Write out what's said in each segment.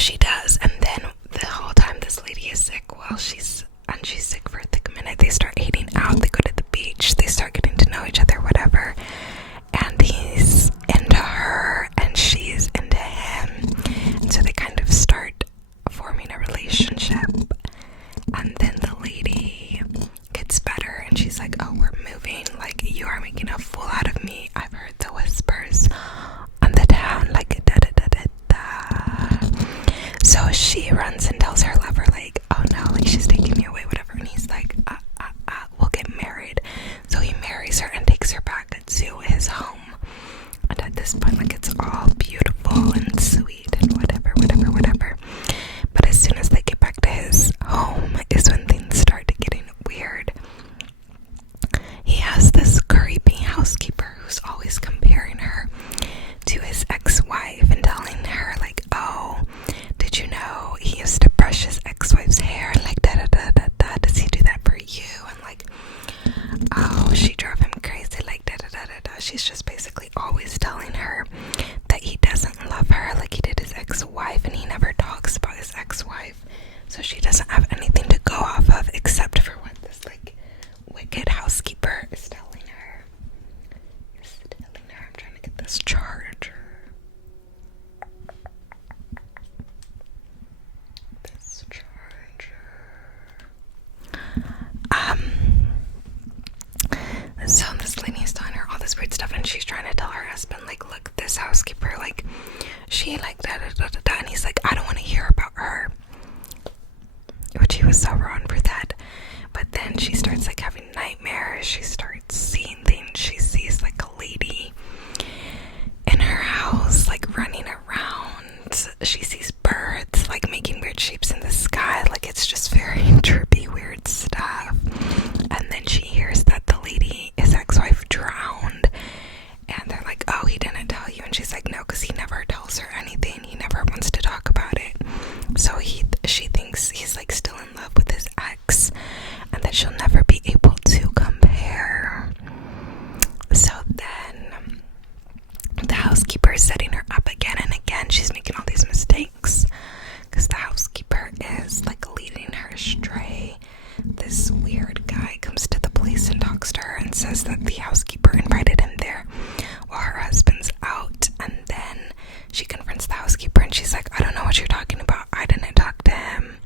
she does. And then the whole time this lady is sick, well, she's sick for a thick minute. They start eating out, they go to the beach, they start getting to know each other, whatever. And he's into her and she's into him. And so they kind of start forming a relationship. And then the lady gets better and she's like, oh, we're moving. Like, you are making a fool out of me. I've heard the whispers on the town, like, da da da da da. So she runs and tells her lover, like, oh no, like, she's taking me away, whatever. And he's like, we'll get married. So he marries her and takes her back to his home. And at this point, like, it's all beautiful and sweet and whatever. But as soon as they get back to his home is when things start getting weird. He has this creepy housekeeper who's always comparing her to his ex-wife and telling her, like, oh, did you know he used to brush his ex-wife's hair? And like, da da da da da, does he do that for you? And like, oh, she drove him crazy, like, da da da da da. She's just basically always telling her that he doesn't love her like he did his ex-wife, and he never talks about his ex-wife. So she doesn't have anything to go off of except for what this, like, wicked housekeeper is telling her. I'm trying to get this charger. So this lady is telling her all this weird stuff, and she's trying to tell her husband, like, look, this housekeeper, like, she, like, da da da da da, and he's like, I don't want to hear about her, which he was so wrong for that. But then she starts, like, having nightmares. She starts seeing things. She sees, like, a lady in her house, like, running around. She sees birds, like, making weird shapes in the sky. Like, it's just very trippy, weird stuff. And then she hears that the lady, his ex-wife, drowned. And they're like, oh, he didn't tell you. And she's like, no, because he never tells her anything. He never wants to talk about it. So she thinks he's, like, still in love with his ex, and that she'll never be able to compare. So then the housekeeper is setting her up again and again. She's making all these mistakes because the housekeeper is, like, leading her astray. This weird guy comes to the police and talks to her and says that the housekeeper invited him there while her husband's out. And then she confronts the housekeeper and she's like, I don't know what you're talking about. I didn't talk to him.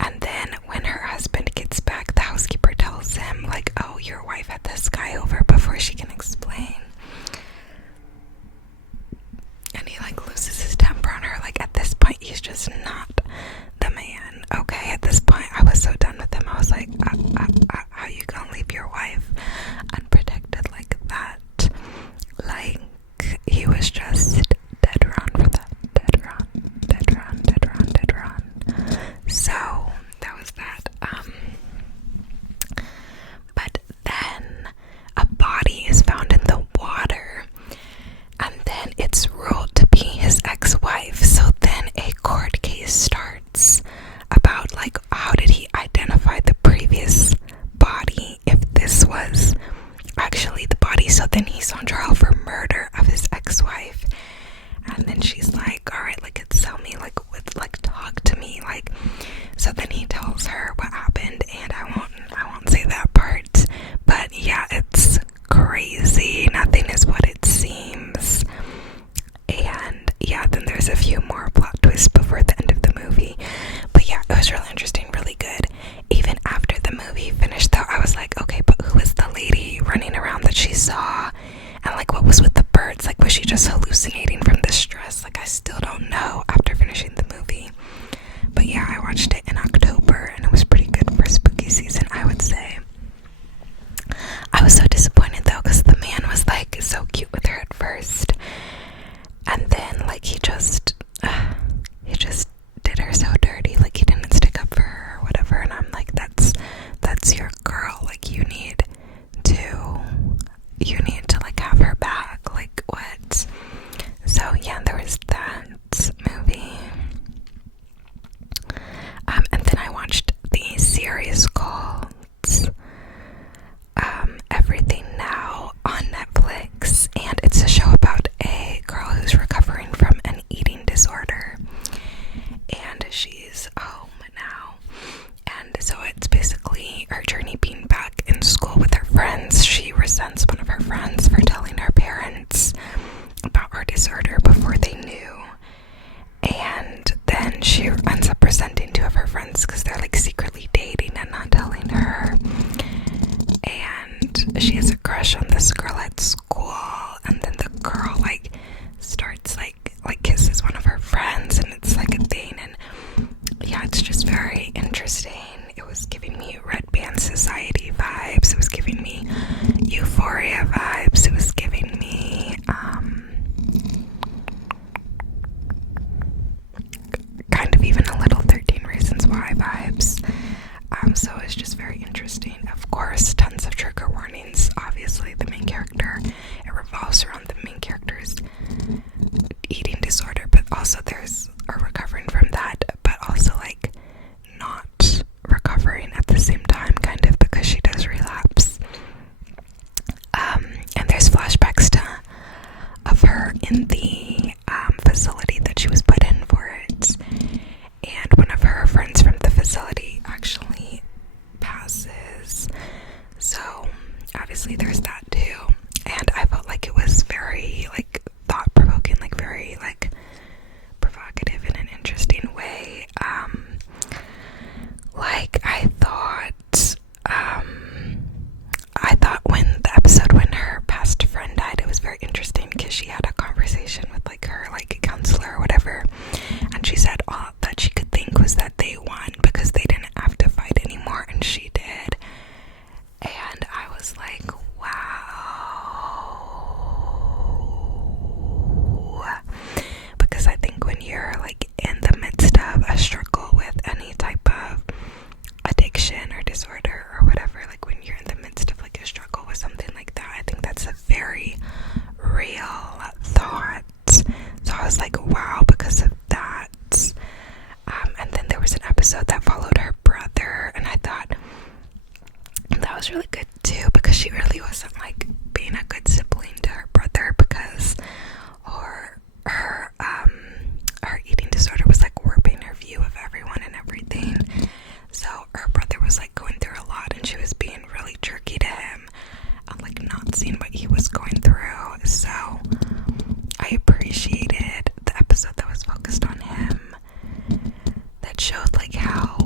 And then when her husband gets back, the housekeeper tells him, like, oh, your wife had this guy over, before she can explain. And he, like, loses his temper on her. Like, at this point, he's just not the man. Okay, at this point, I was so done with him. I was like, how you gonna leave your wife unprotected like that? Like, he was just dead wrong for that. Dead wrong. So that was that. But then a body is found in the water, and then it's ruled to be his ex-wife. So then a court case starts about, like, how did he identify the previous body if this was actually the body. So then he's on trial for murder of his ex-wife. And then she's like, all right, like, tell me, like, talk to me, like. So then he tells her what happened, and I won't say that part, but yeah, it's crazy. Nothing is what it seems. And yeah, then there's a few more plot twists before the end of the movie. But yeah, it was really interesting, really good. Even after the movie finished, though, I was like, okay, but who was the lady running around that she saw? And, like, what was with the birds? Like, was she just hallucinating from the stress? Like, I still don't know after finishing the movie. But yeah, I watched it in October, and it was pretty good for spooky season, I would say. I was so disappointed, though, because the man was, like, so cute with her at first. And then, like, he just did her so dirty. Like, he didn't stick up for her or whatever. And I'm like, that's your girl. Like, you need to, like, have her back. Like, what? So, yeah, there was that movie. XY vibes. So it's just very interesting. Of course, tons of trigger warnings. Obviously, the main character, it revolves around the main character's eating disorder, but also there's a recovering from that, but also like not recovering at the same time, kind of, because she does relapse. And there's flashbacks of her in the facility that she was put in for it, and one of her friends from the facility actually passes, so obviously there's that too. And I felt like it was very like thought-provoking, like very like provocative in an interesting way. Like I thought when the episode when her past friend died, it was very interesting because she had a conversation with like her like counselor or whatever, and she said all that she could think was that they won because they didn't have to fight anymore, and she did. And I was like, wow. Because I think when you're like in the midst of a struggle with any type of addiction or disorder or whatever, like when you're in the midst of like a struggle with something like that, I think that's a very real thought. So I was like, wow, because of that. And then there was an episode that followed her brother, and I thought that was really good too, because she really wasn't like being a good sibling to her brother, because her eating disorder was like warping her view of everyone and everything. So her brother was like going through a lot, and she was being really jerky to him, like not seeing what he was going through. So I appreciated the episode that was focused on him, that showed like how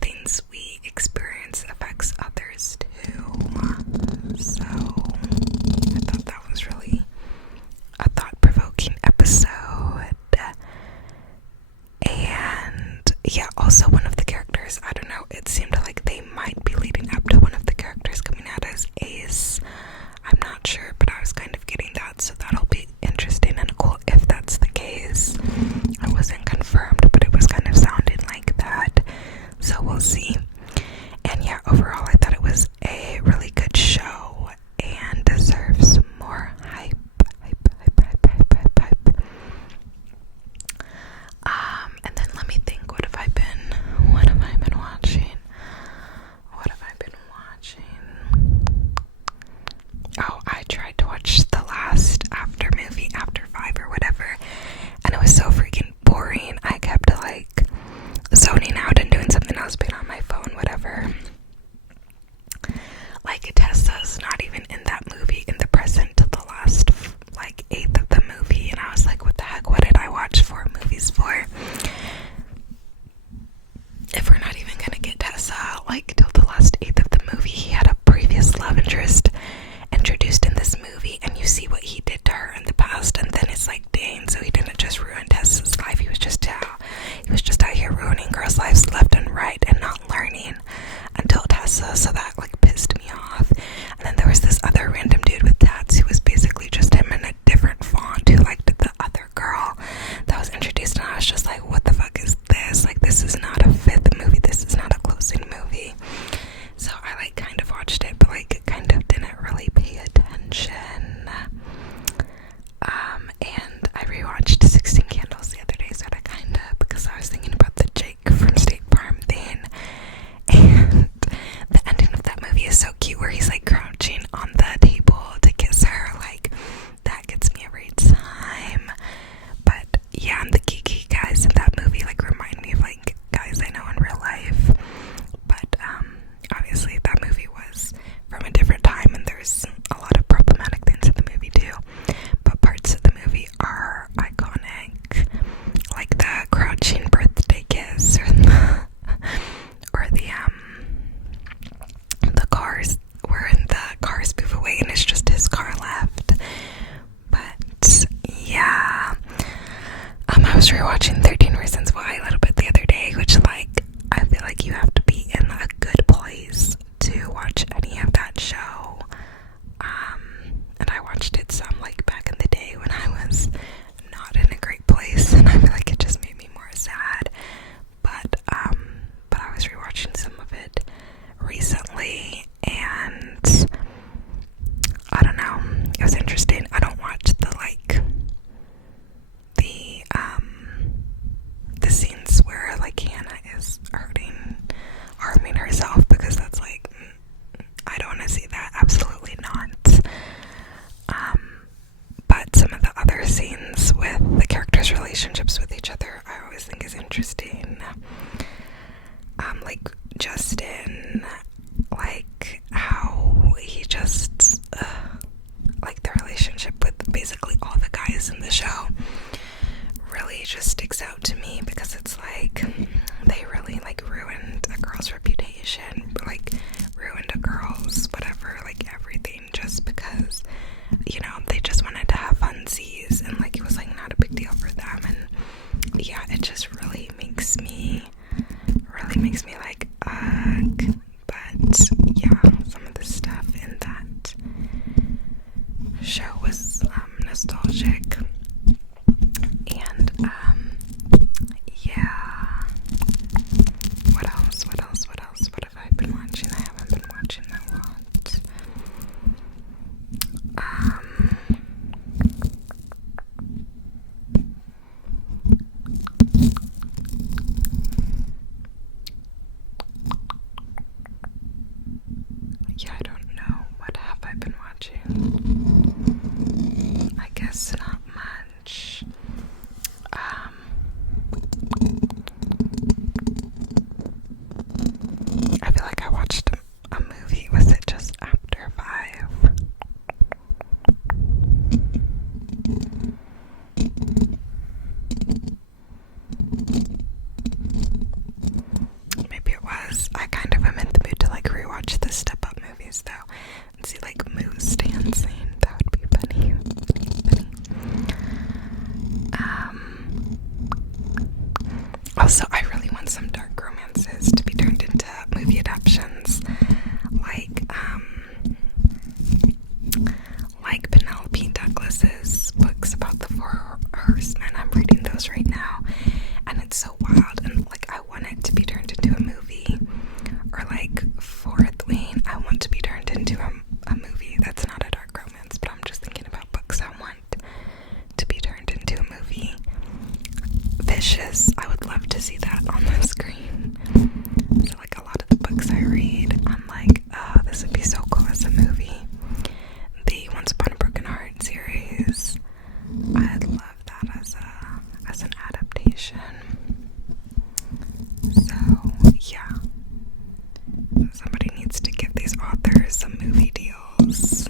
things we experience affects others too. So I thought that was really a thought-provoking episode. And yeah, also one of the characters, I don't know, it seemed like they might be leading up to one of the characters coming out as Ace. I'm not sure, but I was kind of getting that, so that'll be interesting and cool if that's the case. It wasn't confirmed, but it was kind of sounding like that, so we'll see. And yeah, overall I thought it was a really good show and deserves more hype. And then let me think, what have I been watching? Oh, I tried to watch the last After movie, After 5 or whatever, and it was so freaking boring. I kept like zoning out and doing something else, being on my phone, whatever. Like Tessa's not even in that movie in the present to the last like 8th of the movie, and I was like, what the heck, what did I watch 4 movies for? If we're not even gonna get Tessa like till the last 8th of the movie, he had a previous love interest introduced in this movie, and you see what he did to her in the past, and then it's like, dang, so he didn't just ruin Tessa's life, he was just out here ruining girls' lives left and right and not learning until Tessa, so that like pissed me off. And then there was this other random dude with tats who was basically just him in a different font who liked the other girl that was introduced, and I was just like, what the fuck is this? Like, this is not a 5th movie, this is not a closing movie. So I like kind of watched it, but like kind of didn't really pay attention. And I rewatched 16 Candles the other day, so I kind of, because I was thinking about the Jake from State Farm thing, and the ending of that movie is so cute, where he's like crouching on the table to kiss her. Like, that gets me every time. But yeah, and the geeky guys in that movie like remind me of like guys I know in real life. But obviously that movie was from a different time, and there's a lot of problematic things in the movie too, but parts of the movie are iconic, like the crouching birthday kiss, or the cars, wherein the cars move away and it's just his car left. But yeah, I was rewatching 13 Reasons Why a little bit the other day, which like I feel like you have to be in a good place to watch any of that show. And I watched it some like back in the day when I was not in a great place, and I feel like it just made me more sad. But Also, I really want some dark romances to be turned into movie adaptations, like Penelope Douglas's books about the Four Horsemen. I'm reading those right now, and it's so wild, and like I want it to be turned into a movie. Or like Fourth Wing, I want to be turned into a movie. That's not a dark romance, but I'm just thinking about books I want to be turned into a movie. Vicious, I would love to see that on the screen. So like a lot of the books I read, I'm like, oh, this would be so cool as a movie. The Once Upon a Broken Heart series, I'd love that as an adaptation. So yeah, somebody needs to give these authors some movie deals,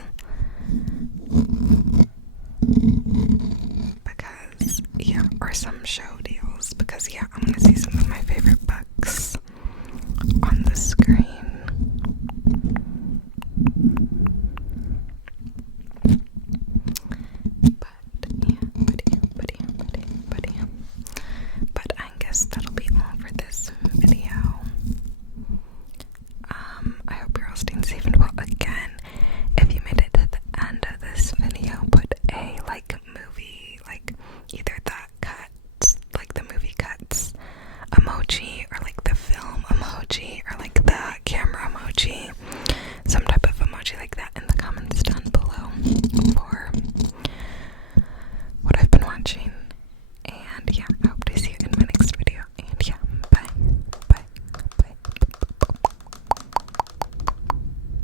because yeah, or some show deals, because yeah, I want to see some of my favorite books on the screen. But I guess that'll